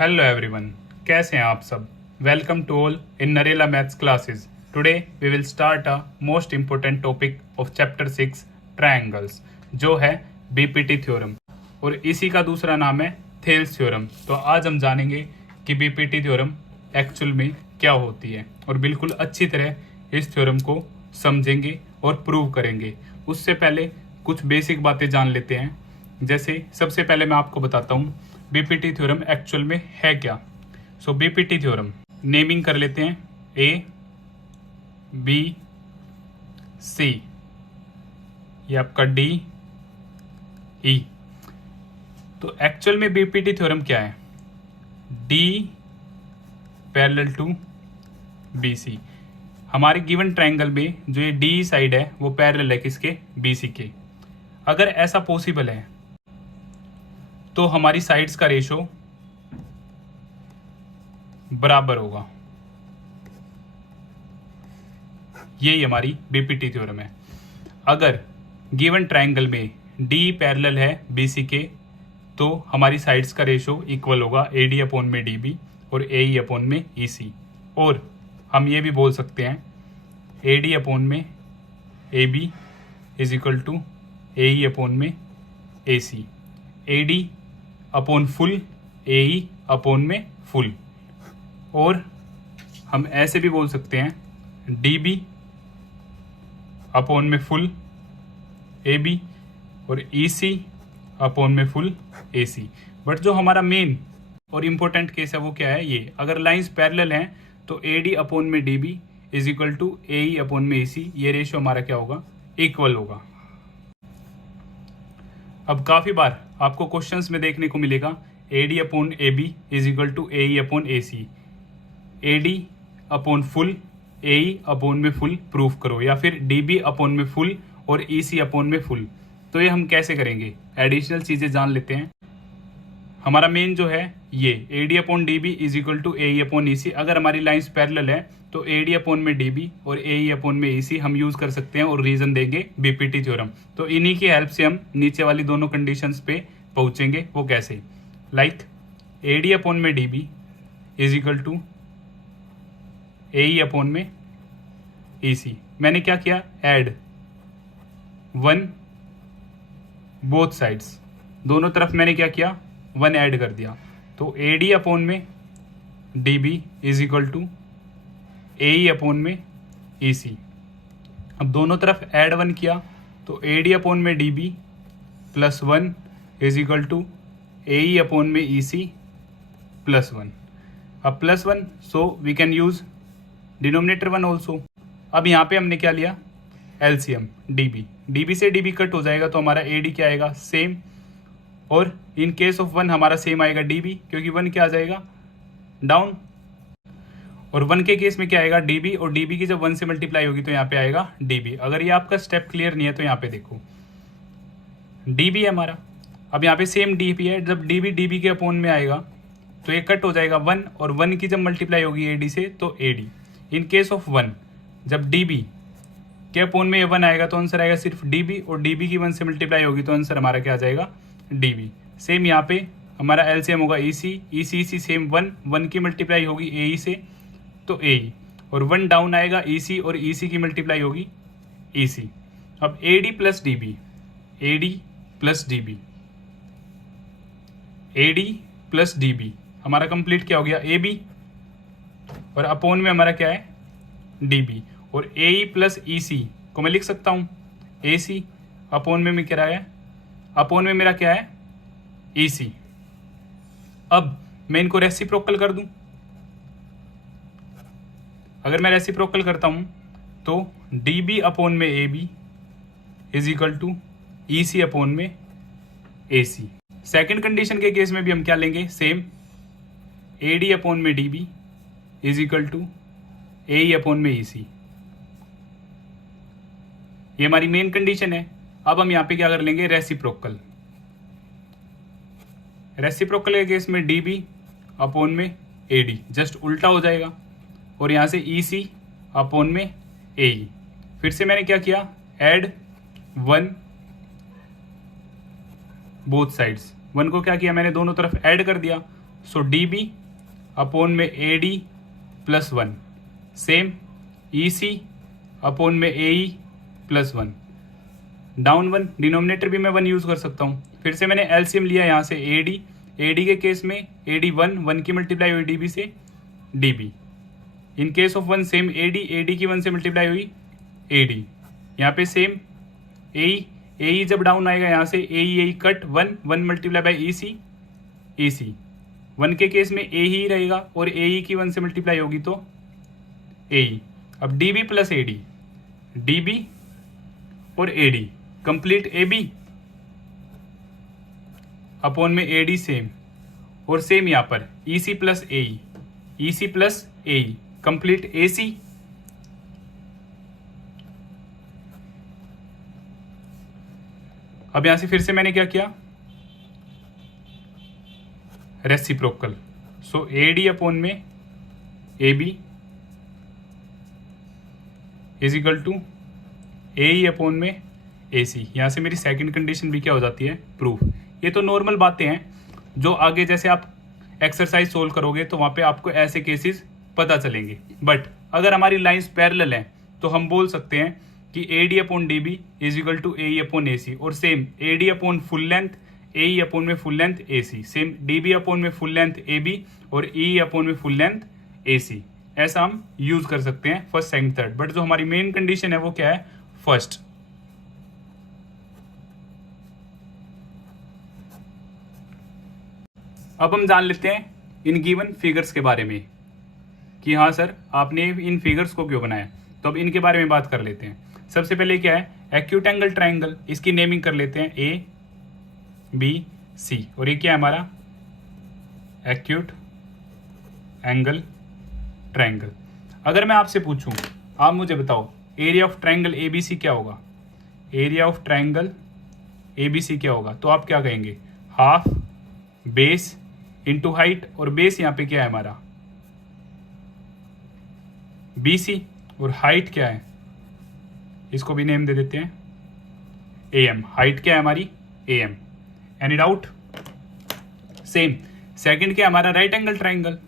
Hello everyone, कैसे हैं आप सब। Welcome to all in Narela maths classes. Today we will start a most important topic of chapter 6 triangles, जो है BPT theorem और इसी का दूसरा नाम है थेल्स थ्योरम। तो आज हम जानेंगे कि बीपीटी थ्योरम एक्चुअल में क्या होती है और बिल्कुल अच्छी तरह इस थ्योरम को समझेंगे और प्रूव करेंगे। उससे पहले कुछ बेसिक बातें जान लेते हैं। जैसे सबसे पहले मैं आपको बताता हूँ बीपीटी थ्योरम एक्चुअल में है क्या। सो बीपीटी थ्योरम नेमिंग कर लेते हैं ए बी सी, ये आपका डी ई। तो एक्चुअल में बीपीटी थ्योरम क्या है? D parallel to B C. हमारे गिवन ट्रायंगल में जो ये डी साइड है वो पैरेलल है किसके? बी सी के। अगर ऐसा पॉसिबल है तो हमारी साइड्स का रेशो बराबर होगा। यही हमारी बीपीटी थ्योरम है। अगर गिवन ट्रायंगल में डी पैरेलल है बीसी के तो हमारी साइड्स का रेशो इक्वल होगा एडी अपॉन में डीबी और एई अपॉन में ईसी। और हम ये भी बोल सकते हैं एडी अपॉन में AB is equal to AE upon में AC. AD upon full, AE upon में फुल। और हम ऐसे भी बोल सकते हैं डीबी अपॉन में फुल एबी और ईसी अपॉन में फुल एसी। बट जो हमारा मेन और इम्पोर्टेंट केस है वो क्या है? ये अगर लाइंस पैरेलल हैं तो एडी अपॉन में DB is equal to AE upon में एसी, ये रेशियो हमारा क्या होगा? इक्वल होगा। अब काफी बार आपको क्वेश्चंस में देखने को मिलेगा AD upon A B is equal to AE upon A C, AD upon full AE upon में फुल प्रूफ करो, या फिर डीबी अपॉन में फुल और ईसी अपॉन में फुल। तो ये हम कैसे करेंगे? एडिशनल चीजें जान लेते हैं। हमारा मेन जो है ये AD upon DB is equal to AE upon EC. अगर हमारी लाइंस पैरेलल है तो एडी अपॉन में डीबी और एई अपॉन में ईसी हम यूज कर सकते हैं और रीजन देंगे बीपीटी थ्योरम। तो इन्हीं की हेल्प से हम नीचे वाली दोनों कंडीशंस पे पहुंचेंगे। वो कैसे? लाइक एडी अपॉन में DB is equal to AE upon में ईसी। मैंने क्या किया? ऐड वन बोथ साइड्स, दोनों तरफ मैंने क्या किया? वन ऐड कर दिया। तो एडी अपॉन में DB is equal to AE upon में ईसी। अब दोनों तरफ ऐड वन किया तो एडी अपॉन में DB plus one is equal to AE upon में ईसी प्लस वन। अब plus one, so we can use denominator one also. अब यहाँ पे हमने क्या लिया? LCM DB. डीबी से डीबी कट हो जाएगा तो हमारा एडी क्या आएगा? सेम। और इन केस ऑफ वन हमारा सेम आएगा डीबी, क्योंकि वन क्या आ जाएगा? डाउन। और वन के केस में क्या आएगा? डीबी। और डीबी की जब वन से मल्टीप्लाई होगी तो यहाँ पे आएगा डीबी। अगर ये आपका स्टेप क्लियर नहीं है तो यहाँ पे देखो डीबी है हमारा। अब यहाँ पे सेम डीबी है, जब डीबी डीबी के अपोन में आएगा तो ये कट हो जाएगा वन, और वन की जब मल्टीप्लाई होगी एडी से तो AD. In case of one जब डीबी के अपोन में ये वन आएगा तो आंसर आएगा सिर्फ डीबी, और डीबी की वन से मल्टीप्लाई होगी तो आंसर हमारा क्या आ जाएगा? डीबी। सेम यहाँ पे हमारा एलसीएम होगा EC, EC same one, one की मल्टीप्लाई होगी एई से तो एई, और वन डाउन आएगा ईसी, और ईसी की मल्टीप्लाई होगी ईसी। अब AD plus DB, AD plus DB, AD plus DB हमारा कंप्लीट क्या हो गया? एबी, और अपोन में हमारा क्या है? डीबी। और एई प्लस ईसी को मैं लिख सकता हूं एसी, अपोन में क्या है? अपोन में मेरा क्या है? ईसी। अब मैं इनको रेसिप्रोकल कर दूं। अगर मैं रेसिप्रोकल करता हूं तो डीबी अपोन में AB is equal to EC upon में एसी। सेकेंड कंडीशन के केस में भी हम क्या लेंगे? सेम एडी अपोन में DB is equal to AE upon में ईसी। ये हमारी मेन कंडीशन है। अब हम यहां पे क्या कर लेंगे? रेसिप्रोकल। रेसिप्रोकल के केस में डीबी अपोन में एडी जस्ट उल्टा हो जाएगा, और यहां से ईसी अपोन में एई। फिर से मैंने क्या किया? Add one both sides. One को क्या किया मैंने? दोनों तरफ ऐड कर दिया, सो डी बी अपॉन में A D plus 1 same E C upon में A E plus 1 down 1, denominator भी मैं 1 यूज कर सकता हूँ। फिर से मैंने एलसीएम लिया यहाँ से ए डी के केस में ए डी 1 की मल्टीप्लाई हुई डी बी से D B. In case of 1 same A D की 1 से मल्टीप्लाई हुई ए डी। यहाँ पे सेम ए जब डाउन आएगा यहाँ से ए कट 1 मल्टीप्लाई बाई ई सी 1 के केस में ए ही रहेगा और ए की 1 से मल्टीप्लाई होगी तो ए। अब D B plus A D B और A D complete A B upon में ए डी सेम और सेम यहाँ पर ई सी प्लस ए कंप्लीट ए सी। अब यहां से फिर से मैंने क्या किया, reciprocal. So A D upon में A B is equal to A E upon में ए सी। यहां से मेरी सेकंड कंडीशन भी क्या हो जाती है, प्रूफ। ये तो नॉर्मल बातें हैं जो आगे जैसे आप एक्सरसाइज सोल्व करोगे तो वहां पे आपको ऐसे केसेस पता चलेंगे। बट अगर हमारी लाइंस पैरेलल हैं तो हम बोल सकते हैं कि A D upon D B is equal to A E upon A C, और same A D upon full length A E upon में full length A C, same D B upon में फुल लेंथ ए बी और E upon में full length A C. ऐसा हम use कर सकते हैं फर्स्ट सेकंड थर्ड। बट जो हमारी मेन कंडीशन है वो क्या है, फर्स्ट। अब हम जान लेते हैं इन गिवन फिगर्स के बारे में कि हाँ सर आपने इन फिगर्स को क्यों बनाया। तो अब इनके बारे में बात कर लेते हैं। सबसे पहले क्या है, एक्यूट एंगल ट्रायंगल। इसकी नेमिंग कर लेते हैं ए बी सी। और ये क्या है हमारा, एक्यूट एंगल ट्रायंगल। अगर मैं आपसे पूछूं, आप मुझे बताओ एरिया ऑफ ट्रायंगल एबीसी क्या होगा, एरिया ऑफ ट्रायंगल एबीसी क्या होगा, तो आप क्या कहेंगे, हाफ बेस इंटू हाइट। और बेस यहाँ पे क्या है हमारा BC, और हाइट क्या है, इसको भी नेम दे देते हैं AM। हाइट क्या है हमारी AM। Any doubt? Same second क्या है हमारा, right angle triangle.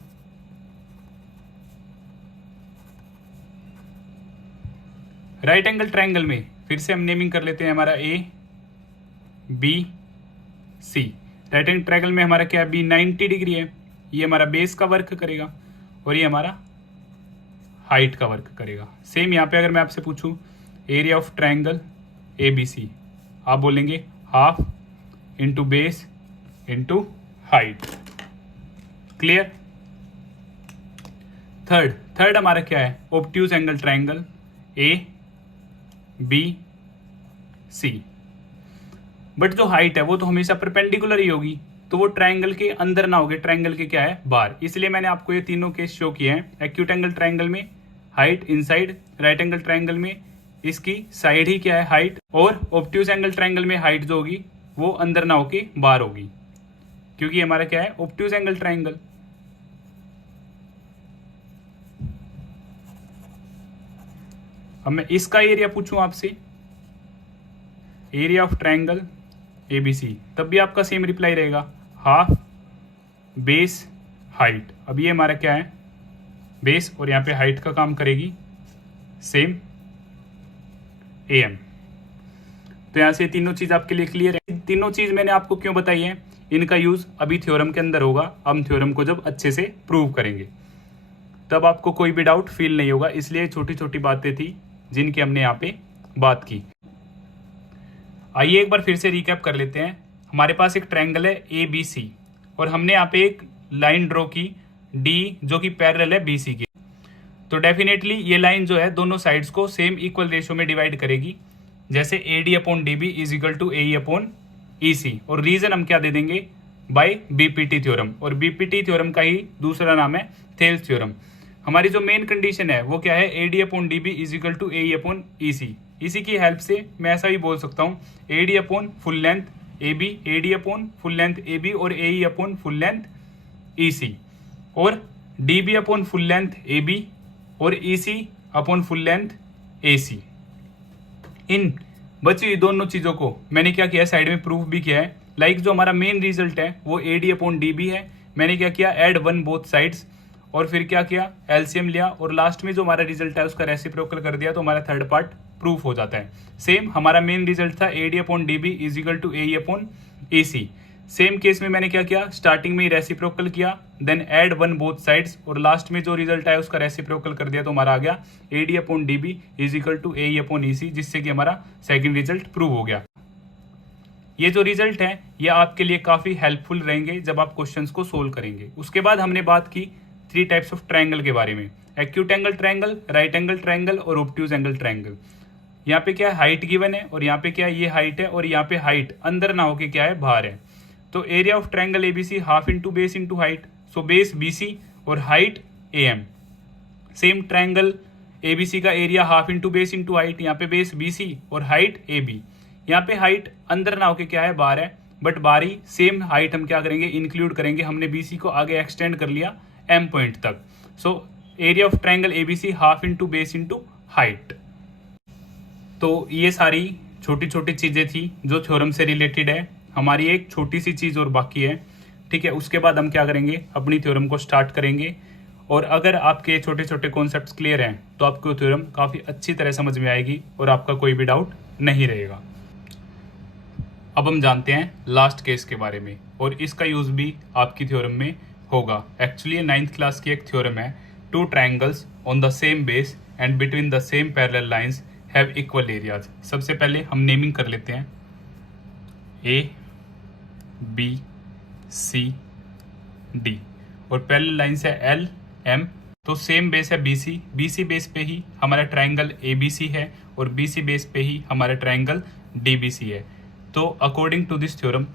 Right angle triangle में फिर से हम नेमिंग कर लेते हैं हमारा ABC। राइट एंगल ट्रायंगल में हमारा क्या है, B 90 डिग्री है, ये हमारा बेस का वर्क करेगा और ये हमारा हाइट का वर्क करेगा। सेम यहाँ पे अगर मैं आपसे पूछूं एरिया ऑफ ट्रायंगल ABC, आप बोलेंगे half into base into height. Clear? Third हमारा क्या है, obtuse angle triangle ABC। But जो हाइट है वो तो हमेशा परपेंडिकुलर ही होगी, तो वो ट्रायंगल के अंदर ना होगे, ट्रायंगल के क्या है, बाहर। इसलिए मैंने आपको ये तीनों केस शो किए हैं। एक्यूट एंगल ट्रायंगल में height inside, right angle triangle में इसकी साइड ही क्या है, हाइट, और ऑब्ट्यूज एंगल ट्रायंगल में हाइट जो होगी वो अंदर ना होके बाहर होगी, क्योंकि हमारा क्या है, ऑब्ट्यूज एंगल ट्रायंगल। अब मैं इसका एरिया पूछूं आपसे, एरिया ऑफ ट्रायंगल ABC, तब भी आपका सेम रिप्लाई रहेगा, हाफ बेस हाइट। अब ये हमारा क्या है, बेस, और यहाँ पे हाइट का काम करेगी सेम AM। तो यहाँ से तीनों चीज आपके लिए क्लियर है। तीनों चीज मैंने आपको क्यों बताई है, इनका यूज अभी थ्योरम के अंदर होगा। हम थ्योरम को जब अच्छे से प्रूव करेंगे तब आपको कोई भी डाउट फील नहीं होगा। इसलिए छोटी छोटी बातें थी जिनकी हमने यहाँ पे बात की। आइए एक बार फिर से रिकैप कर लेते हैं। हमारे पास एक ट्रायंगल है ABC और हमने यहाँ पे एक लाइन ड्रॉ की D जो कि पैरेलल है BC के। तो डेफिनेटली ये लाइन जो है दोनों साइड्स को सेम इक्वल रेशियो में डिवाइड करेगी, जैसे AD upon DB is equal to AE upon EC। और रीजन हम क्या दे देंगे, बाय BPT थ्योरम। और BPT थ्योरम का ही दूसरा नाम है थेल्स थ्योरम। हमारी जो मेन कंडीशन है वो क्या है, AD upon DB is equal to AE upon EC। इसी की हेल्प से मैं ऐसा भी बोल सकता हूँ, AD upon full length AB, AD upon full length AB और AE upon full length EC, और DB upon full length AB और EC upon full length AC। इन बची हुई दोनों चीजों को मैंने क्या किया, साइड में प्रूफ भी किया है। लाइक जो हमारा मेन रिजल्ट है वो AD अपॉन DB है, मैंने क्या किया, ऐड वन बोथ साइड्स, और फिर क्या किया, एलसीएम लिया और लास्ट में जो हमारा रिजल्ट है उसका रेसिप्रोकल कर दिया, तो हमारा थर्ड पार्ट प्रूफ हो जाता है। सेम हमारा मेन रिजल्ट था AD upon DB is equal to AE upon AC। Same case में मैंने क्या किया, स्टार्टिंग में ही रेसिप्रोकल किया, then add one both sides, और लास्ट में जो रिजल्ट आया उसका रेसिप्रोकल कर दिया, तो हमारा आ गया AD upon DB is equal to AE upon EC, जिससे कि हमारा सेकंड रिजल्ट प्रूव हो गया। ये जो रिजल्ट है ये आपके लिए काफी हेल्पफुल रहेंगे जब आप क्वेश्चंस को सोल्व करेंगे। उसके बाद हमने बात की 3 टाइप्स ऑफ ट्रायंगल के बारे में, acute angle triangle, right angle triangle और ऑब्ट्यूज एंगल ट्रायंगल। यहाँ पे क्या है, हाइट गिवन है, और यहाँ पे क्या है, ये हाइट है, और यहाँ पे हाइट अंदर ना होके क्या है, बाहर है। तो area of triangle ABC half into base into height, so base BC और height AM। Same triangle ABC का area half into base into height, यहाँ पे बेस BC और हाइट AB। यहाँ पे हाइट अंदर ना होके क्या है, बाहर है, बट बाहरी सेम हाइट हम क्या करेंगे, इंक्लूड करेंगे। हमने BC को आगे एक्सटेंड कर लिया M पॉइंट तक। सो area of triangle ABC half into base into height. तो ये सारी छोटी छोटी चीजें थी जो थ्योरम से रिलेटेड है। हमारी एक छोटी सी चीज और बाकी है, ठीक है। उसके बाद हम क्या करेंगे, अपनी थ्योरम को स्टार्ट करेंगे। और अगर आपके छोटे छोटे कॉन्सेप्ट्स क्लियर हैं तो आपको थ्योरम काफी अच्छी तरह समझ में आएगी और आपका कोई भी डाउट नहीं रहेगा। अब हम जानते हैं लास्ट केस के बारे में, और इसका यूज भी आपकी थ्योरम में होगा। एक्चुअली ये 9th क्लास की एक थ्योरम है, 2 triangles on the same base and between the same parallel lines have equal areas. सबसे पहले हम नेमिंग कर लेते हैं, ABCD, और पैरेलल लाइंस है LM। तो सेम बेस है BC बेस पे ही हमारा ट्रायंगल ABC है, और BC बेस पे ही हमारा ट्रायंगल DBC है। तो अकॉर्डिंग टू दिस थ्योरम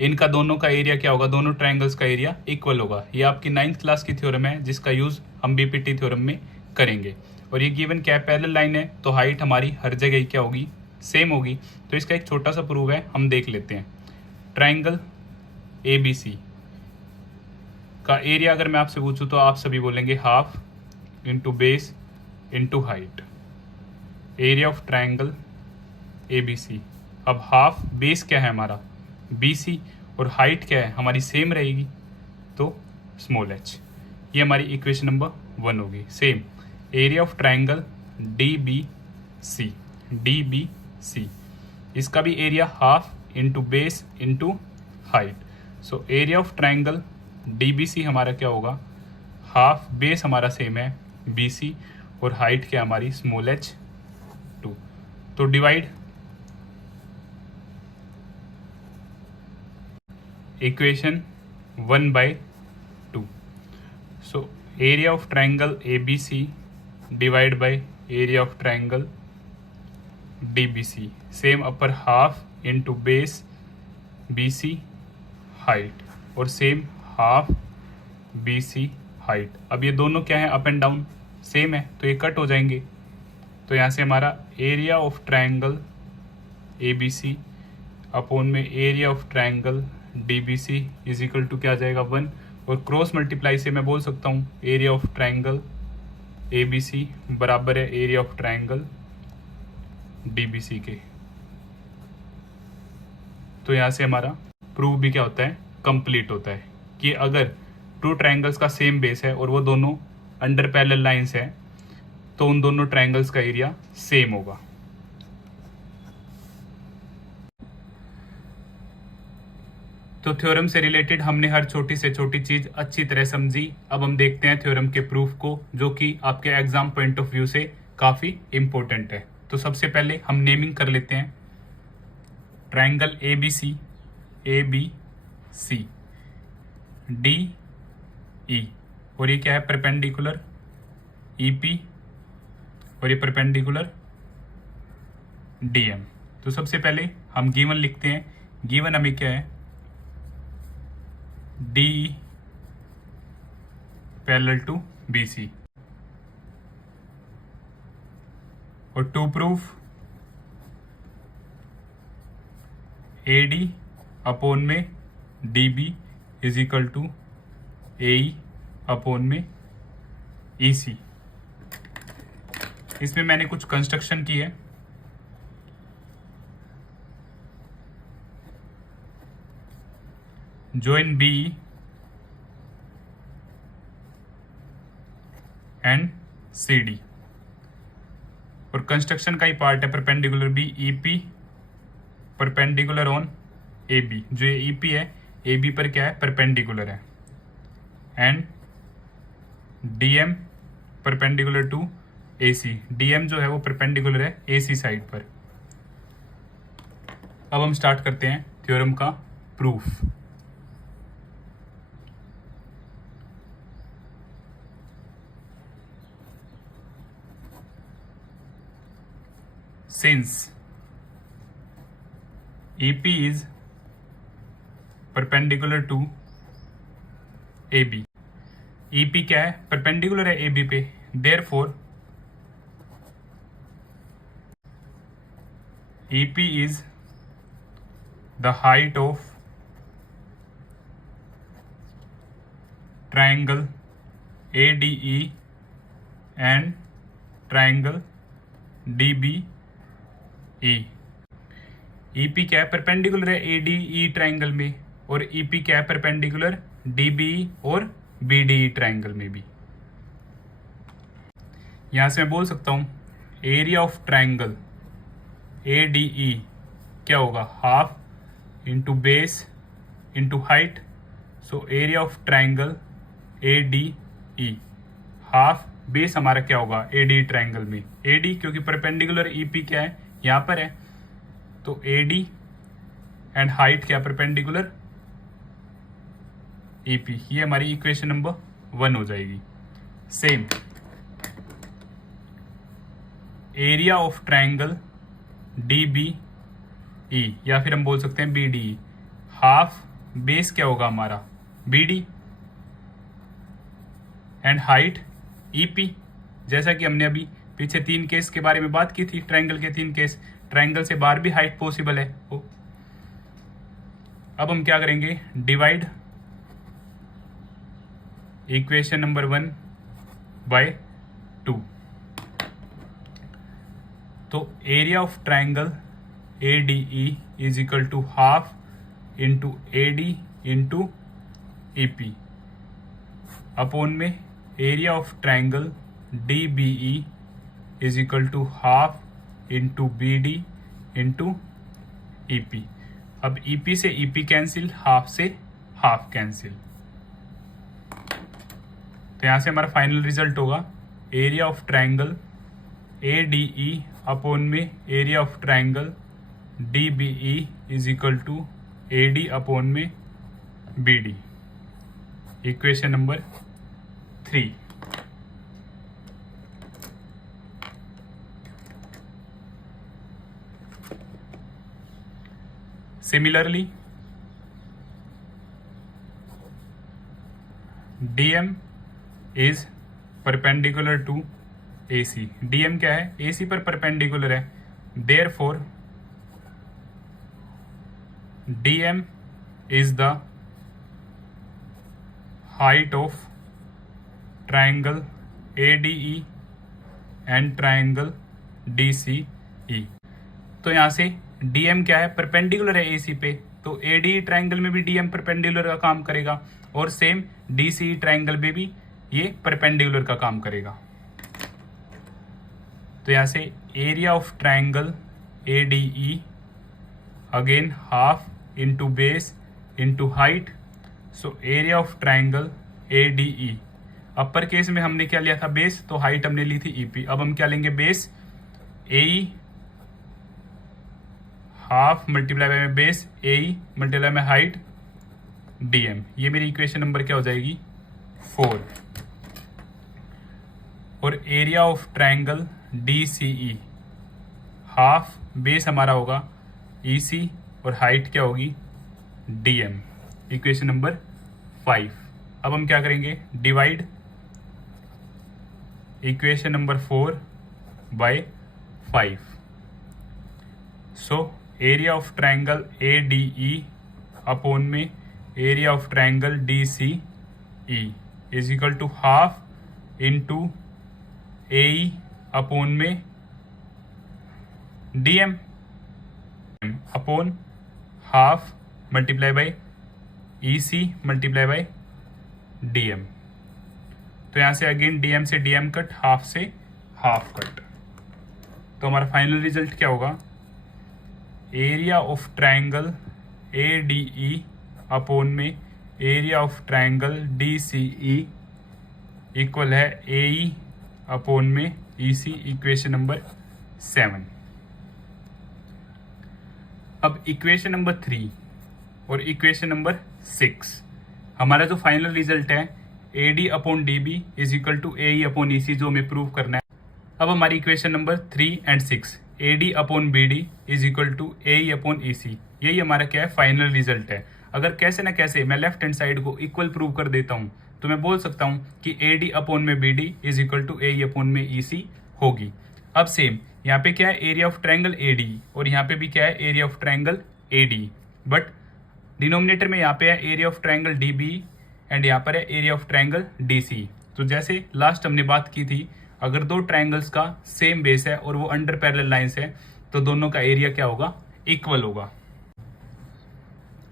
इनका दोनों का एरिया क्या होगा, दोनों ट्रायंगल्स का एरिया इक्वल होगा। ये आपकी 9th क्लास की थ्योरम है जिसका यूज हम BPT थ्योरम में करेंगे। और ये गिवन क्या है, पैरेलल लाइन है, तो हाइट हमारी हर जगह क्या होगी, सेम होगी। तो इसका एक छोटा सा प्रूफ है, हम देख लेते हैं। ट्रायंगल ABC का एरिया अगर मैं आपसे पूछूं तो आप सभी बोलेंगे half into base into height, area of triangle ABC। अब हाफ बेस क्या है हमारा BC, और हाइट क्या है हमारी सेम रहेगी, तो स्मॉल h। ये हमारी इक्वेशन नंबर 1 होगी। Same area of triangle DBC, इसका भी area half into base into height. So area of triangle DBC हमारा क्या होगा, हाफ बेस हमारा सेम है BC, और हाइट क्या हमारी स्मॉल h 2। तो divide equation 1/2। So area of triangle ABC divide by area of triangle DBC, same upper half into base BC height, और सेम हाफ BC हाइट। अब ये दोनों क्या है, अप एंड डाउन सेम है, तो ये कट हो जाएंगे। तो यहाँ से हमारा area of triangle ABC upon में area of triangle DBC is equal to क्या आ जाएगा, 1, और क्रॉस मल्टीप्लाई से मैं बोल सकता हूँ एरिया ऑफ ट्रायंगल ABC बराबर है एरिया ऑफ ट्रायंगल DBC के। तो यहाँ से हमारा प्रूफ भी क्या होता है, कंप्लीट होता है कि अगर 2 ट्रायंगल्स का सेम बेस है और वो दोनों अंडर पैरेलल लाइंस है, तो उन दोनों ट्रायंगल्स का एरिया सेम होगा। तो थ्योरम से रिलेटेड हमने हर छोटी से छोटी चीज अच्छी तरह समझी। अब हम देखते हैं थ्योरम के प्रूफ को, जो कि आपके एग्जाम पॉइंट ऑफ व्यू से काफी इंपॉर्टेंट है। तो सबसे पहले हम नेमिंग कर लेते हैं, ट्रायंगल ABC DE, और ये क्या है, परपेंडिकुलर EP, और ये परपेंडिकुलर DM। तो सबसे पहले हम गिवन लिखते हैं। गिवन हमें क्या है, DE पैरेलल टू BC, और टू प्रूफ AD अपॉन में DB is equal to AE upon में EC। इसमें मैंने कुछ कंस्ट्रक्शन की है। join BE and C D. और कंस्ट्रक्शन का ही पार्ट है perpendicular B, E P perpendicular on A B. जो ये ई पी है ए बी पर क्या है, परपेंडिकुलर है। And D M perpendicular to A C. D M जो है वो परपेंडिकुलर है ए सी साइड पर। अब हम स्टार्ट करते हैं थ्योरम का proof. Since EP is perpendicular to AB, EP क्या है, परपेंडिकुलर है AB पे, therefore EP is the height of triangle ADE and triangle DBE। EP क्या है, परपेंडिकुलर है ADE ट्राइंगल में, और EP क्या है, परपेंडिकुलर DBE और BDE ट्राइंगल में भी। यहां से मैं बोल सकता हूं एरिया ऑफ ट्राइंगल ADE क्या होगा, half into base into height. So area of triangle ADE, half base हमारा क्या होगा AD ट्राइंगल में, AD क्योंकि परपेंडिकुलर EP क्या है यहां पर है, तो AD एंड हाइट क्या परपेंडिकुलर EP। ये हमारी इक्वेशन नंबर 1 हो जाएगी। Same area of triangle DBE या फिर हम बोल सकते हैं BDE, हाफ बेस क्या होगा हमारा BD एंड हाइट EP। जैसा कि हमने अभी पीछे 3 केस के बारे में बात की थी, ट्राइंगल के 3 केस, ट्राइंगल से बाहर भी हाइट पॉसिबल है। अब हम क्या करेंगे, डिवाइड इक्वेशन नंबर 1 बाय 2। तो area of triangle ADE is equal to half into AD into EP upon में area of triangle DBE is equal to half into BD into EP। अब EP से EP cancel, half से half cancel, तो यहां से हमारा final result होगा area of triangle ADE upon में area of triangle DBE is equal to AD upon में BD। Equation number 3। Similarly, DM is perpendicular to AC। DM क्या है, AC पर परपेंडिकुलर है, therefore DM is the height of triangle ADE and triangle DCE। तो यहां से DM क्या है, परपेंडिकुलर है AC पे, तो ADE ट्राइंगल में भी DM परपेंडिकुलर का काम करेगा, और सेम DCE ट्राइंगल में भी ये परपेंडिकुलर का काम करेगा। तो यहां से area of triangle ADE again half into base into height. So area of triangle ADE, upper case में हमने क्या लिया था बेस, तो हाइट हमने ली थी EP। अब हम क्या लेंगे base, AE half multiply bye में बेस AE मल्टीप्लाई में हाइट DM। ये मेरी इक्वेशन नंबर क्या हो जाएगी 4। और area of triangle DCE, half base हमारा होगा EC और हाइट क्या होगी DM। Equation number 5। अब हम क्या करेंगे, divide equation number 4 by 5। So area of triangle ADE upon में area of triangle DCE is equal to half into AE upon में DM upon half multiply by EC multiply by DM। तो यहाँ से again DM से DM cut, half से half cut. तो हमारा final result क्या होगा, area of triangle A D E upon में area of triangle D C E equal है ए ई अपॉन में ई सी, इक्वेशन नंबर 7। अब इक्वेशन नंबर 3 और इक्वेशन नंबर 6, हमारा जो फाइनल रिजल्ट है A D upon D B is equal to A E upon E C, जो हमें prove करना है। अब हमारी equation number 3 and 6, A D upon B D is equal to A E upon E C, यही हमारा क्या है फाइनल रिजल्ट है। अगर कैसे ना कैसे मैं लेफ्ट हैंड साइड को इक्वल प्रूव कर देता हूँ तो मैं बोल सकता हूँ कि ए डी अपॉन में B D is equal to A E upon में ई सी होगी। अब सेम यहाँ पे क्या है, area of triangle A D, और यहाँ पे भी क्या है, area of triangle A D, but denominator में यहाँ पे है area of triangle D B and यहाँ पर है area of triangle D C. तो जैसे लास्ट हमने बात की थी, अगर दो ट्रायंगल्स का सेम बेस है और वो अंडर पैरेलल लाइंस है तो दोनों का एरिया क्या होगा, इक्वल होगा।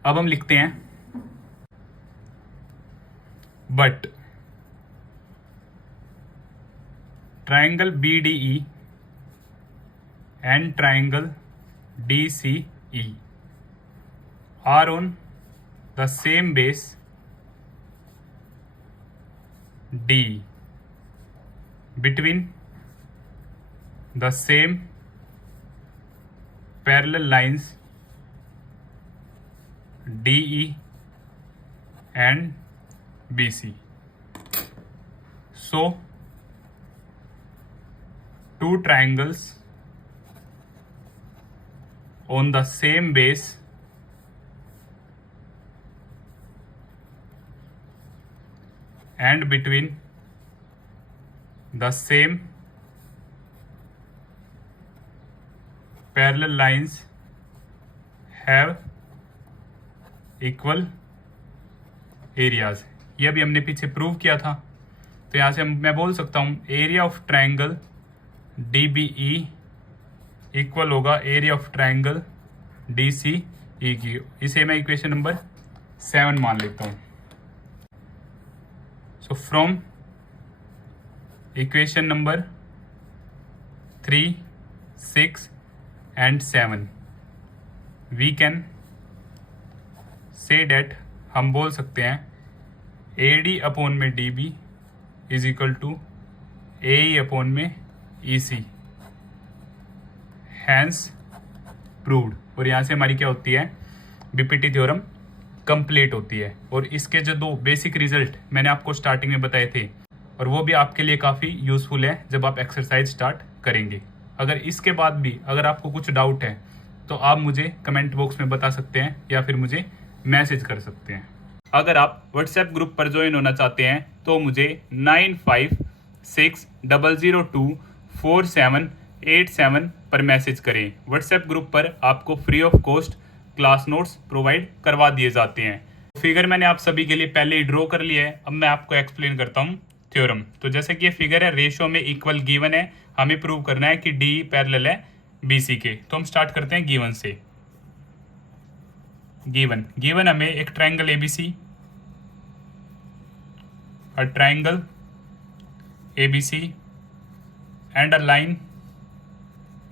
अब हम लिखते हैं but triangle B D E and triangle D C E are on the same base D between the same parallel lines DE and BC. So, two triangles on the same base and between the same parallel lines have equal areas। ये भी हमने पीछे prove किया था। तो यहाँ से मैं बोल सकता हूँ area of triangle D B E equal होगा area of triangle D C E की। इसे मैं इक्वेशन नंबर 7 मान लेता हूँ। So from equation number 3, 6 and 7 we can say that हम बोल सकते हैं ए डी अपॉन में D B is equal to A E upon में ई सी, हैंस प्रूव्ड। और यहाँ से हमारी क्या होती है, बीपीटी थ्योरम कंप्लीट होती है। और इसके जो दो बेसिक रिजल्ट मैंने आपको स्टार्टिंग में बताए थे, और वो भी आपके लिए काफ़ी यूजफुल है जब आप एक्सरसाइज स्टार्ट करेंगे। अगर इसके बाद भी अगर आपको कुछ डाउट है तो आप मुझे कमेंट बॉक्स में बता सकते हैं या फिर मुझे मैसेज कर सकते हैं। अगर आप व्हाट्सएप ग्रुप पर ज्वाइन होना चाहते हैं तो मुझे 9560024787 पर मैसेज करें। व्हाट्सएप ग्रुप पर आपको free of cost class notes provide करवा दिए जाते हैं। फिगर मैंने आप सभी के लिए पहले ही ड्रॉ कर लिया है। अब मैं आपको एक्सप्लेन करता हूँ थ्योरम। तो जैसे कि ये फिगर है, रेशियो में इक्वल गिवन है, हमें प्रूव करना है कि डी पैरेलल है बीसी के। तो हम स्टार्ट करते हैं गिवन से। गिवन हमें एक triangle ABC, a triangle ABC and a line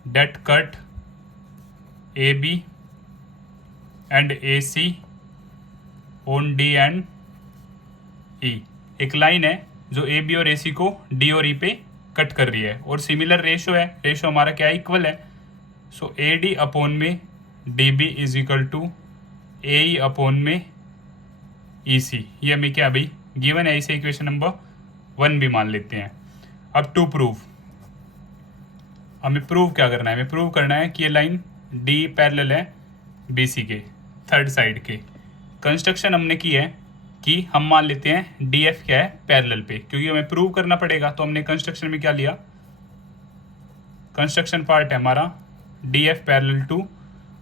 date cut AB and AC on D and E। एक लाइन है जो AB और AC को D और E पे कट कर रही है, और सिमिलर रेशो है, रेशो हमारा क्या इक्वल है। सो AD अपॉन में DB is equal to AE upon में EC। ये हमें क्या भाई गिवन है, इसे इक्वेशन नंबर 1 भी मान लेते हैं। अब टू प्रूव, हमें प्रूव क्या करना है, हमें प्रूव करना है कि ये लाइन D पैरेलल है BC के थर्ड साइड के। कंस्ट्रक्शन हमने की है कि हम मान लेते हैं DF क्या है पैरेलल पे, क्योंकि हमें प्रूव करना पड़ेगा। तो हमने कंस्ट्रक्शन में क्या लिया, कंस्ट्रक्शन पार्ट है हमारा DF पैरेलल टू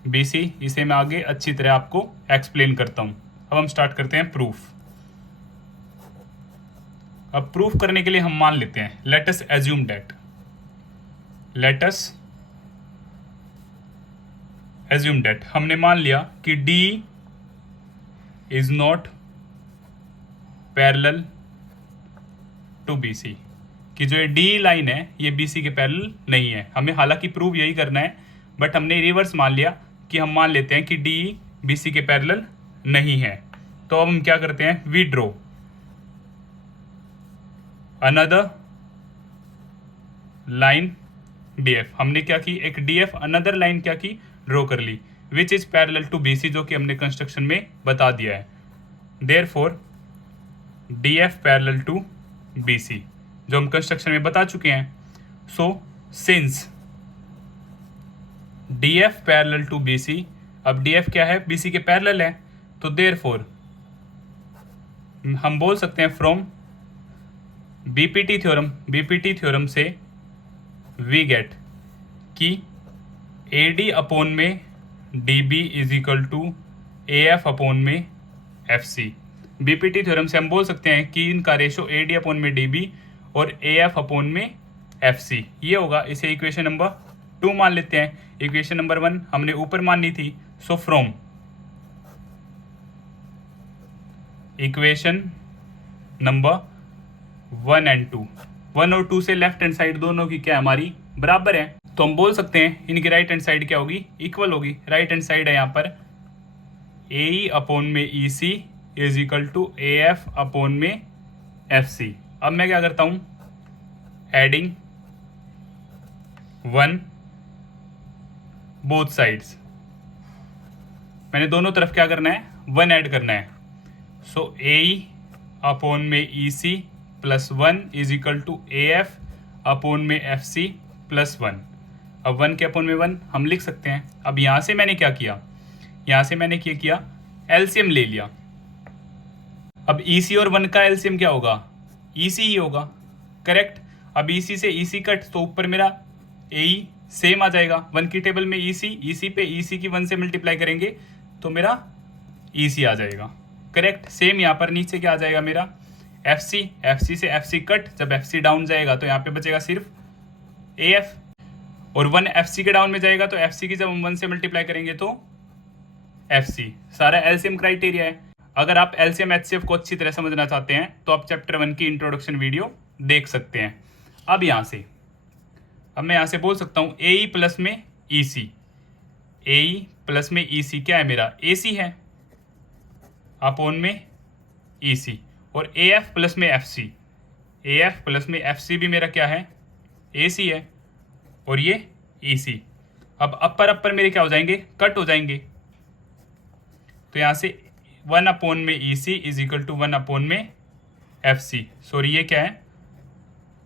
BC। इसे मैं आगे अच्छी तरह आपको एक्सप्लेन करता हूँ। अब हम स्टार्ट करते हैं प्रूफ। अब प्रूफ करने के लिए हम मान लेते हैं, let us assume that, let us assume that, हमने मान लिया कि D is not parallel to B C, कि जो ये डी लाइन है ये बी सी के पैरेलल नहीं है। हमें हालांकि प्रूव यही करना है, बट हमने रिवर्स मान लिया कि हम मान लेते हैं कि डी बी सी के पैरेलल नहीं है। तो अब हम क्या करते हैं, we draw another line D F. हमने क्या की, एक डी एफ अनदर लाइन क्या की, ड्रॉ कर ली, which is parallel to B C, जो कि हमने कंस्ट्रक्शन में बता दिया है। Therefore D F parallel to B C, जो हम कंस्ट्रक्शन में बता चुके हैं। So since D F parallel to B C, अब डी एफ क्या है, बी सी के पैरेलल है, तो देयरफॉर हम बोल सकते हैं फ्रॉम बीपीटी थ्योरम से वी गेट कि ए डी अपॉन में D B is equal to A F upon में एफ सी। बीपीटी थ्योरम से हम बोल सकते हैं कि इनका रेशो ए डी अपॉन में डी बी और ए एफ अपॉन में एफ सी ये होगा। इसे इक्वेशन नंबर 2 मान लेते हैं। इक्वेशन नंबर 1 हमने ऊपर माननी थी। सो फ्रॉम इक्वेशन नंबर 1 एंड 2, 1 और 2 से लेफ्ट हैंड साइड दोनों की क्या हमारी बराबर है, तो हम बोल सकते हैं इनकी राइट हैंड साइड क्या होगी, इक्वल होगी। राइट हैंड साइड है यहाँ पर ए ई अपॉन में E C is equal to A F upon में एफ सी। अब मैं क्या करता हूँ, एडिंग 1 बोथ साइड्स, मैंने दोनों तरफ क्या करना है, 1 ऐड करना है। सो ए ई अपॉन में E C plus 1 is equal to A F upon में एफ सी प्लस 1। अब 1 के अपॉन में 1 हम लिख सकते हैं। अब यहाँ से मैंने क्या किया, यहाँ से मैंने क्या किया, एलसीएम ले लिया। अब EC और 1 का एलसीएम क्या होगा, EC ही होगा, करेक्ट। अब EC से EC कट, तो ऊपर मेरा AE सेम आ जाएगा। 1 की टेबल में EC पे EC की 1 से मल्टीप्लाई करेंगे तो मेरा EC आ जाएगा, करेक्ट। सेम यहाँ पर नीचे क्या आ जाएगा मेरा FC से FC कट, जब FC डाउन जाएगा तो यहाँ पे बचेगा सिर्फ AF, और 1 FC के डाउन में जाएगा तो FC की जब हम 1 से मल्टीप्लाई करेंगे तो FC। सारा एलसीएम क्राइटेरिया है। अगर आप एलसीएम एचसीएफ को अच्छी तरह समझना चाहते हैं तो आप चैप्टर 1 की इंट्रोडक्शन वीडियो देख सकते हैं। अब मैं यहाँ से बोल सकता हूँ AE प्लस में EC, AE प्लस में EC क्या है मेरा, AC है अपॉन में EC, और AF प्लस में FC, AF प्लस में FC भी मेरा क्या है, AC है, और ये EC। अब अपर मेरे क्या हो जाएंगे, कट हो जाएंगे। तो यहाँ से 1 अपॉन में EC is equal to 1 upon में FC, सॉरी ये क्या है,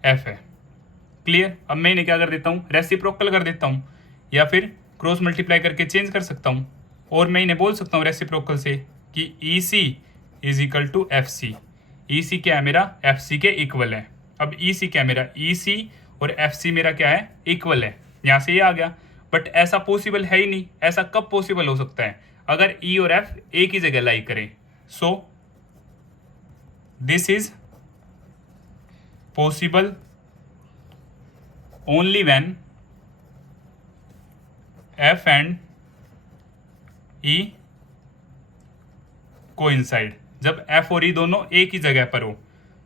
F है, क्लियर। अब मैं इन्हें क्या कर देता हूँ, रेसिप्रोकल कर देता हूँ, या फिर क्रॉस मल्टीप्लाई करके चेंज कर सकता हूँ, और मैं इन्हें बोल सकता हूँ रेसिप्रोकल से कि EC is equal to FC। EC क्या है मेरा, FC के इक्वल है। अब EC क्या है मेरा, EC और FC मेरा क्या है, इक्वल है। यहाँ से ये आ गया, बट ऐसा पॉसिबल है ही नहीं। ऐसा कब पॉसिबल हो सकता है, अगर E और F एक ही जगह लाई करें। So this is possible only when F and E coincide, जब F और E दोनों एक ही जगह पर हो।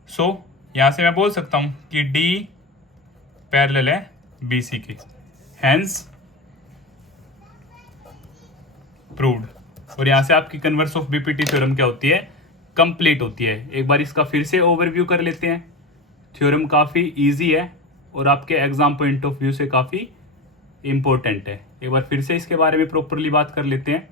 सो यहां से मैं बोल सकता हूं कि D पैरेलल है BC के, हैंस प्रूव्ड। और यहाँ से आपकी कन्वर्स ऑफ बीपीटी थ्योरम क्या होती है, कंप्लीट होती है। एक बार इसका फिर से ओवरव्यू कर लेते हैं। थ्योरम काफ़ी इजी है और आपके एग्जाम पॉइंट ऑफ व्यू से काफ़ी इम्पोर्टेंट है। एक बार फिर से इसके बारे में प्रॉपरली बात कर लेते हैं।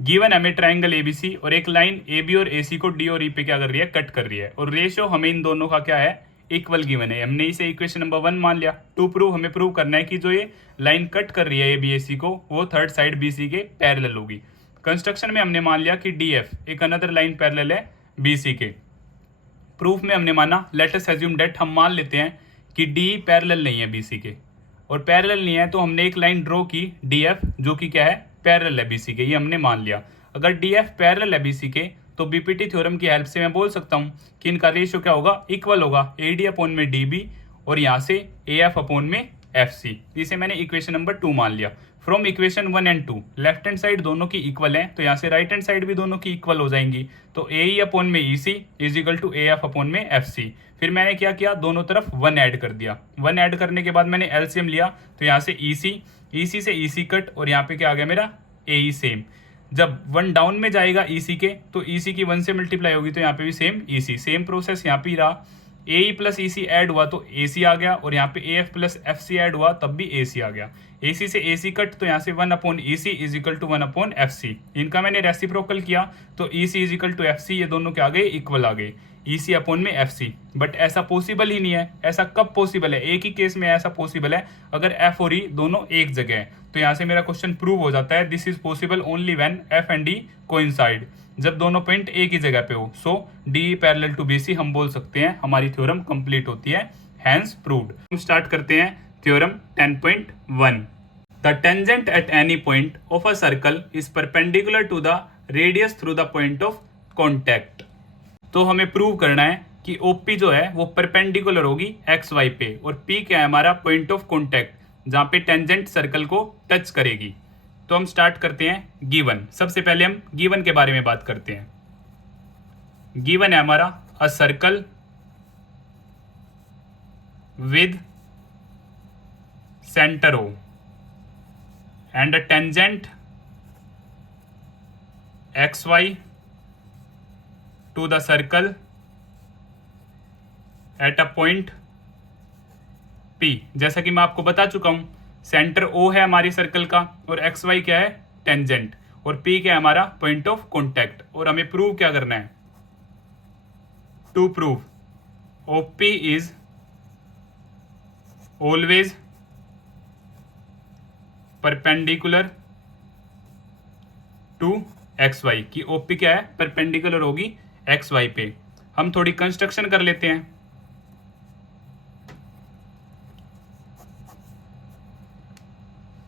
गिवन हमें ट्राइंगल ABC और एक लाइन AB और AC को D और E पे क्या कर रही है, कट कर रही है, और रेशियो हमें इन दोनों का क्या है, इक्वल गिवन है। हमने इसे इक्वेशन नंबर 1 मान लिया। टू प्रूव, हमें प्रूव करना है कि जो ये लाइन कट कर रही है ABAC को, वो थर्ड साइड BC के पैरेलल होगी। कंस्ट्रक्शन में हमने मान लिया कि DF एक अनदर लाइन पैरेलल है BC के। प्रूफ में हमने माना, लेट अस अज्यूम दैट, हम मान लेते हैं कि D पैरेलल नहीं है BC के, और पैरेलल नहीं है तो हमने एक लाइन ड्रॉ की DF जो कि क्या है, पैरेलल है BC के, ये हमने मान लिया। अगर DF पैरेलल है BC के तो बीपीटी थ्योरम की हेल्प से मैं बोल सकता हूँ कि इनका रेशियो क्या होगा, इक्वल होगा, AD अपॉन में DB और यहाँ से AF अपॉन में FC। इसे मैंने इक्वेशन नंबर 2 मान लिया। From equation 1 and 2 left hand side दोनों की इक्वल है, तो यहाँ से राइट हैंड साइड भी दोनों की इक्वल हो जाएंगी। तो ए ई अपॉन में E C is equal to A F upon में एफ सी। फिर मैंने क्या किया, दोनों तरफ 1 ऐड कर दिया। 1 ऐड करने के बाद मैंने एलसीएम लिया, तो यहाँ से ई सी से ई सी कट, और यहाँ पे क्या आ गया मेरा ए ई सेम। जब 1 डाउन में जाएगा ई सी के, तो ई सी की 1 से मल्टीप्लाई होगी, तो यहाँ पे भी सेम ई सी, सेम प्रोसेस यहाँ पे ही रहा। ए ई प्लस ई सी ऐड हुआ तो ए सी आ गया, और यहाँ पे A F plus F C add हुआ तब भी ए सी आ गया। ए सी से ए सी कट, तो यहाँ से 1 upon E C is equal to 1 upon F C. इनका मैंने रेसिप्रोकल किया, तो E C is equal to F C, ये दोनों क्या आ गए, इक्वल आ गए, ई सी अपॉन में एफ सी। बट ऐसा पॉसिबल ही नहीं है। ऐसा कब पॉसिबल है, एक ही केस में ऐसा पॉसिबल है अगर एफ और ई दोनों एक जगह है। तो यहाँ से मेरा क्वेश्चन प्रूव हो जाता है, this is possible only when F and D coincide, जब दोनों पॉइंट एक ही जगह पे हो। So D parallel to B C हम बोल सकते हैं हमारी थ्योरम कंप्लीट होती है, हैंस प्रूव्ड। हम स्टार्ट करते हैं theorem 10.1। The tangent at any point of a circle is perpendicular to the radius through the point of contact. तो हमें प्रूव करना है कि OP जो है वो परपेंडिकुलर होगी एक्स वाई पे, और P क्या है हमारा पॉइंट ऑफ कॉन्टैक्ट, जहां पे टेंजेंट सर्कल को टच करेगी। तो हम स्टार्ट करते हैं गिवन। सबसे पहले हम गिवन के बारे में बात करते हैं। गिवन है हमारा a circle with centre O and a tangent xy to the circle at a point P। जैसा कि मैं आपको बता चुका हूं, सेंटर O है हमारी सर्कल का, और xy क्या है, टेंजेंट, और P क्या है हमारा पॉइंट ऑफ कॉन्टैक्ट। और हमें प्रूव क्या करना है, to prove OP is always perpendicular to X Y, की OP क्या है, परपेंडिकुलर होगी एक्स वाई पे। हम थोड़ी कंस्ट्रक्शन कर लेते हैं।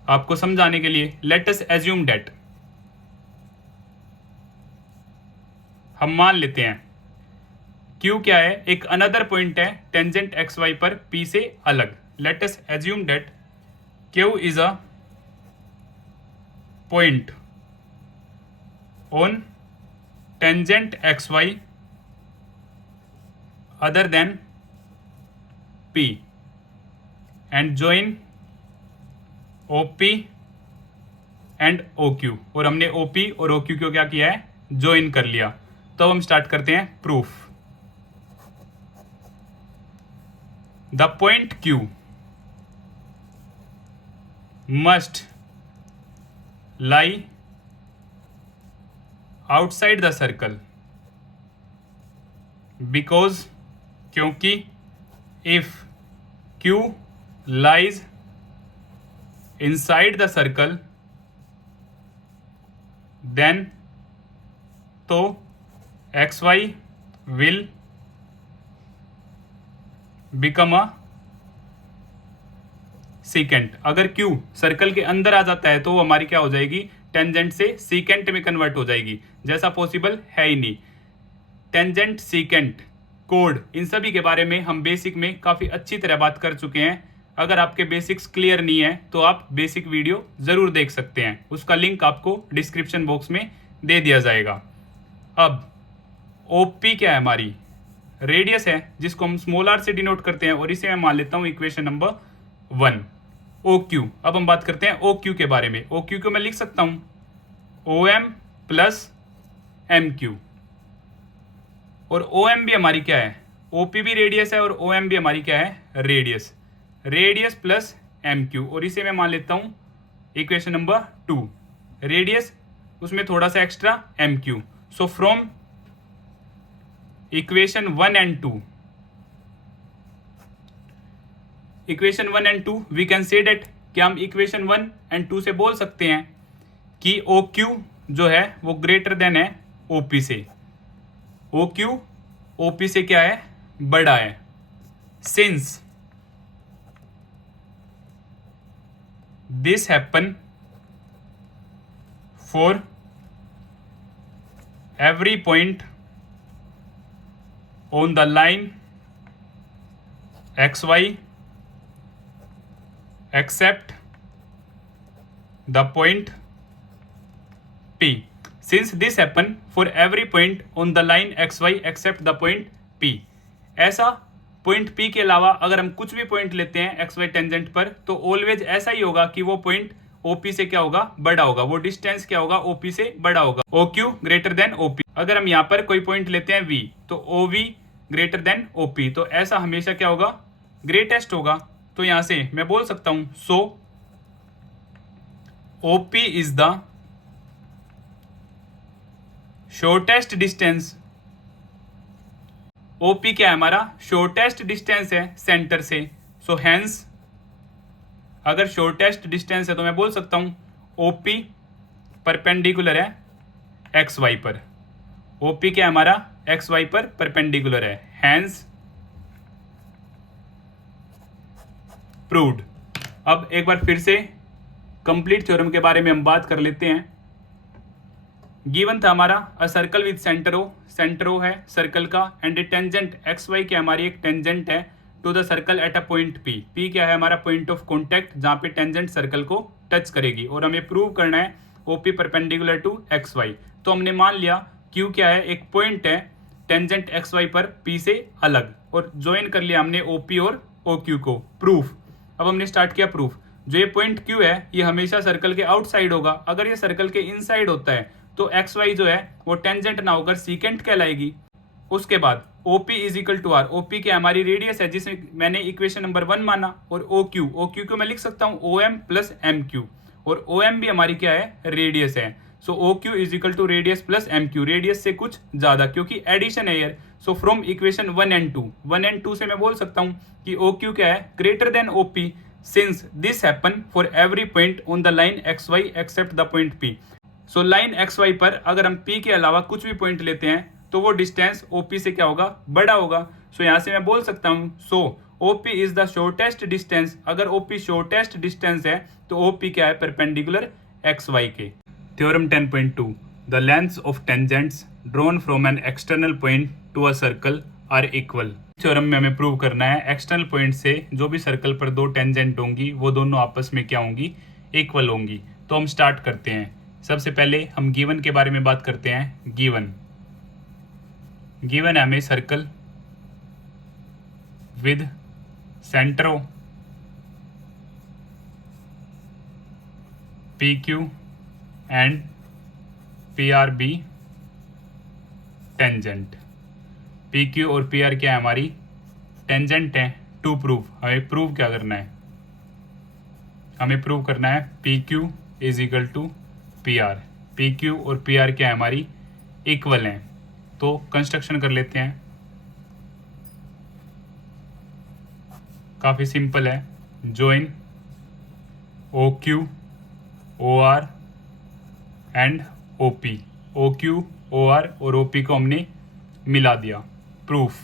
आपको समझाने के लिए, लेट अस एज्यूम दैट, हम मान लेते हैं Q क्या है, एक अनदर पॉइंट है टेंजेंट एक्स वाई पर P से अलग। Late us assume that Q is a point on tangent xy other than P and join OP and OQ। और हमने OP और OQ को क्या किया है, ज्वाइन कर लिया। तो हम स्टार्ट करते हैं proof. The point Q must lie outside the circle because, क्योंकि if Q lies inside the circle then तो xy will become a secant. अगर Q सर्कल के अंदर आ जाता है तो वो हमारी क्या हो जाएगी, टेंजेंट से सीकेंट में कन्वर्ट हो जाएगी, जैसा पॉसिबल है ही नहीं। टेंजेंट, सीकेंट, कोड, इन सभी के बारे में हम बेसिक में काफ़ी अच्छी तरह बात कर चुके हैं। अगर आपके बेसिक्स क्लियर नहीं है तो आप बेसिक वीडियो ज़रूर देख सकते हैं, उसका लिंक आपको डिस्क्रिप्शन बॉक्स में दे दिया जाएगा। अब OP क्या है, हमारी रेडियस है, जिसको हम स्मॉल r से डिनोट करते हैं, और इसे मैं मान लेता हूँ इक्वेशन नंबर 1। OQ, अब हम बात करते हैं OQ के बारे में। OQ को मैं लिख सकता हूं OM प्लस MQ, और OM भी हमारी क्या है, OP भी रेडियस है, और OM भी हमारी क्या है, रेडियस। रेडियस प्लस MQ, और इसे मैं मान लेता हूं इक्वेशन नंबर 2। रेडियस, उसमें थोड़ा सा extra MQ। So from equation 1 and 2, equation 1 and 2 we can say that, कि हम इक्वेशन 1 एंड 2 से बोल सकते हैं कि OQ जो है वो ग्रेटर देन है OP से। OQ OP से क्या है, बड़ा है। Since this happen for every point on the line XY except the point P. Since this happen for every point on the line XY except the point P. ऐसा point P के अलावा अगर हम कुछ भी पॉइंट लेते हैं XY tangent पर तो ऑलवेज ऐसा ही होगा कि वो पॉइंट OP से क्या होगा, बड़ा होगा, वो डिस्टेंस क्या होगा, OP से बड़ा होगा। OQ greater than OP। अगर हम यहाँ पर कोई पॉइंट लेते हैं V तो OV ग्रेटर देन OP, तो ऐसा हमेशा क्या होगा, ग्रेटेस्ट होगा। तो यहां से मैं बोल सकता हूं so OP is the shortest distance. OP क्या है हमारा, शॉर्टेस्ट डिस्टेंस है सेंटर से। सो हेंस अगर शॉर्टेस्ट डिस्टेंस है तो मैं बोल सकता हूं OP परपेंडिकुलर है XY पर। OP क्या है हमारा, XY पर परपेंडिकुलर है, हेंस प्रूव्ड। अब एक बार फिर से कंप्लीट थ्योरम के बारे में हम बात कर लेते हैं। गिवन था हमारा a circle with centre O है सर्कल का, एंड ए टेंजेंट XY की हमारी एक टेंजेंट है to the circle at a point P क्या है हमारा पॉइंट ऑफ कॉन्टैक्ट जहां पे टेंजेंट सर्कल को टच करेगी, और हमें प्रूव करना है OP परपेंडिकुलर टू XY। तो हमने मान लिया Q क्या है, एक पॉइंट है टेंजेंट XY पर P से अलग, और ज्वाइन कर लिया हमने OP और OQ को। प्रूफ, अब हमने स्टार्ट किया प्रूफ। जो ये पॉइंट Q है ये हमेशा सर्कल के आउटसाइड होगा, अगर ये सर्कल के इनसाइड होता है तो XY जो है वो टेंजेंट ना होकर सीकेंट कहलाएगी। उसके बाद OP is equal to R, OP की हमारी रेडियस है जिसमें मैंने इक्वेशन नंबर 1 माना, और OQ को मैं लिख सकता हूँ OM प्लस MQ, और OM भी हमारी क्या है, रेडियस है। So OQ is equal to radius plus MQ, radius से कुछ ज्यादा क्योंकि एडिशन है यार। सो फ्रॉम इक्वेशन 1 एंड 2 से मैं बोल सकता हूँ कि OQ क्या है, greater than OP since this happen for every point on the line XY except the point P। So line XY पर अगर हम P के अलावा कुछ भी पॉइंट लेते हैं तो वो डिस्टेंस OP से क्या होगा, बड़ा होगा। सो यहां से मैं बोल सकता हूं so OP is the shortest distance. अगर OP शॉर्टेस्ट डिस्टेंस है तो OP क्या है, परपेंडिकुलर XY के। Theorem 10.2 the lengths of tangents drawn from an external point to a circle are equal. Theorem में हमें प्रूव करना है एक्सटर्नल पॉइंट से जो भी सर्कल पर दो टेंजेंट होंगी वो दोनों आपस में क्या होंगी, इक्वल होंगी। तो हम स्टार्ट करते हैं। सबसे पहले हम गिवन के बारे में बात करते हैं। गिवन है हमें circle with centre O PQ and PRB tangent. PQ और PR क्या है, हमारी टेंजेंट है। टू प्रूव, हमें प्रूव क्या करना है, हमें प्रूव करना है PQ is equal to PR। PQ और PR क्या है, हमारी इक्वल हैं। तो कंस्ट्रक्शन कर लेते हैं, काफ़ी सिंपल है। Join OQ OR and OP। OQ OR और OP को हमने मिला दिया। प्रूफ,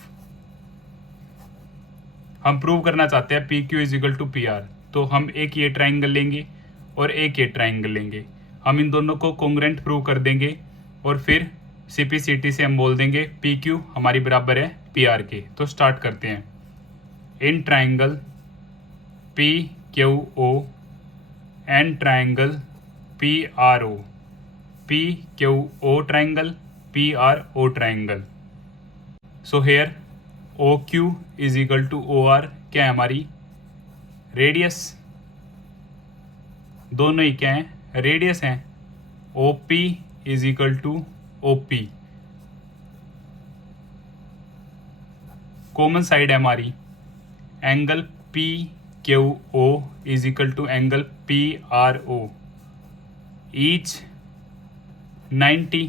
हम प्रूव करना चाहते हैं PQ is equal to PR, तो हम एक ये ट्राइंगल लेंगे और एक ये ट्राइंगल लेंगे, हम इन दोनों को कॉन्ग्रुएंट प्रूव कर देंगे, और फिर CPCT से हम बोल देंगे PQ हमारी बराबर है PR के। तो स्टार्ट करते हैं। In triangle PQO and triangle PRO, PQO triangle PRO triangle. So here OQ is equal to OR क्या है, हमारी रेडियस, दोनों ही क्या है, रेडियस हैं। OP is equal to OP, common side है हमारी। Angle PQO is equal to angle PRO, each 90।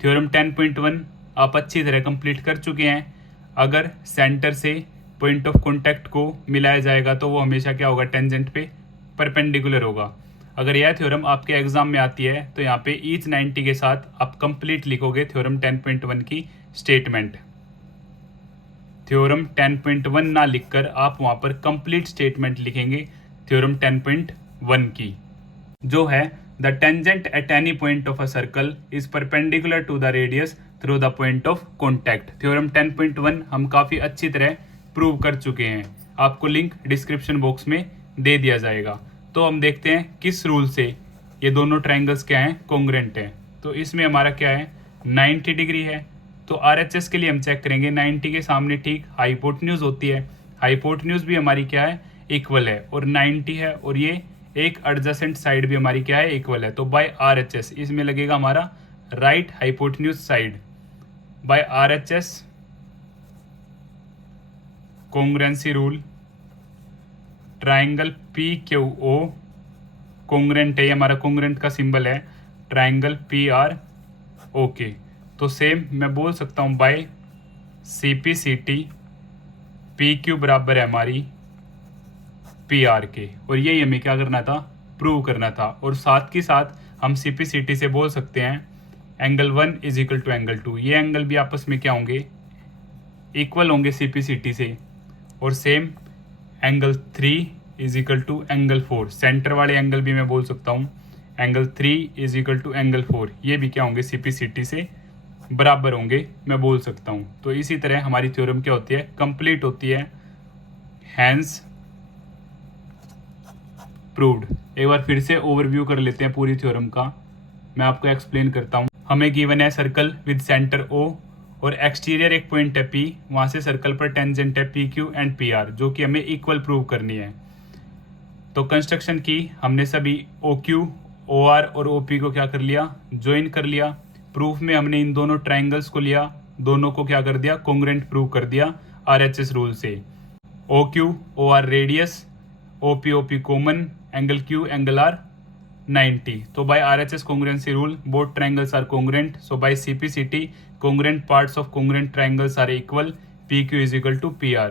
Theorem 10.1 आप अच्छी तरह कंप्लीट कर चुके हैं। अगर सेंटर से पॉइंट ऑफ कॉन्टैक्ट को मिलाया जाएगा तो वो हमेशा क्या होगा, टेंजेंट पे परपेंडिकुलर होगा। अगर यह थ्योरम आपके एग्जाम में आती है तो यहाँ पे ईच 90 के साथ आप कंप्लीट लिखोगे थ्योरम 10.1 की स्टेटमेंट। थ्योरम 10.1 ना लिखकर आप वहाँ पर कंप्लीट स्टेटमेंट लिखेंगे थ्योरम 10.1 की, जो है the tangent at any point of a circle is perpendicular to the radius through the point of contact. Theorem 10.1 हम काफ़ी अच्छी तरह प्रूव कर चुके हैं, आपको लिंक डिस्क्रिप्शन बॉक्स में दे दिया जाएगा। तो हम देखते हैं किस रूल से ये दोनों ट्रायंगल्स क्या हैं, कॉन्ग्रुएंट हैं। तो इसमें हमारा क्या है, 90 डिग्री है। तो RHS के लिए हम चेक करेंगे 90 के सामने ठीक हाइपोटेन्यूज होती है, हाइपोटेन्यूज भी हमारी क्या है, इक्वल है, और 90 है, और ये एक एडजेसेंट साइड भी हमारी क्या है, इक्वल है। तो बाय RHS इसमें लगेगा हमारा right hypotenuse side. By RHS congruency rule triangle PQO congruent है, हमारा कॉन्ग्रुएंट का सिंबल है ट्राइंगल PROK। तो सेम मैं बोल सकता हूँ बाय CPCT PQ बराबर है हमारी PRK, और यही हमें क्या करना था, प्रूव करना था। और साथ ही साथ हम CPCT से बोल सकते हैं angle 1 is equal to angle 2, ये एंगल भी आपस में क्या होंगे, इक्वल होंगे CPCT से। और same angle 3 is equal to angle 4, centre वाले एंगल भी मैं बोल सकता हूँ angle 3 is equal to angle 4, ये भी क्या होंगे, CPCT से बराबर होंगे, मैं बोल सकता हूँ। तो इसी तरह हमारी थ्योरम क्या होती है, कंप्लीट होती है, हैंस प्रूव्ड। एक बार फिर से ओवरव्यू कर लेते हैं पूरी थ्योरम का, मैं आपको एक्सप्लेन करता हूँ। हमें गिवन है सर्कल विद सेंटर O और एक्सटीरियर एक पॉइंट है P, वहाँ से सर्कल पर टेंजेंट है PQ एंड PR, जो कि हमें इक्वल प्रूव करनी है। तो कंस्ट्रक्शन की हमने सभी OQ, OR और OP को क्या कर लिया, ज्वाइन कर लिया। प्रूफ में हमने इन दोनों ट्राइंगल्स को लिया, दोनों को क्या कर दिया, कॉन्ग्रुएंट प्रूव कर दिया RHS रूल से। OQ OR radius, OP common, angle Q angle R 90। तो bye RHS congruency rule both triangles are congruent, so by CPCT congruent parts of congruent triangles are equal, PQ is equal to PR।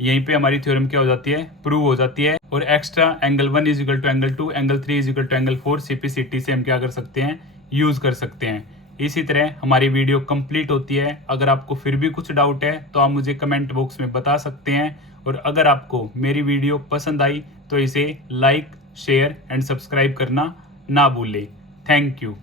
यहीं पे हमारी theorem क्या हो जाती है, prove हो जाती है। और extra angle 1 is equal to angle 2, angle 3 is equal to angle 4 CPCT से हम क्या कर सकते हैं, यूज कर सकते हैं। इसी तरह हमारी वीडियो कंप्लीट होती है। अगर आपको फिर भी कुछ डाउट है तो आप मुझे कमेंट बॉक्स में बता सकते हैं, और अगर आपको मेरी वीडियो पसंद आई तो इसे लाइक, शेयर एंड सब्सक्राइब करना ना भूलें। Thank you.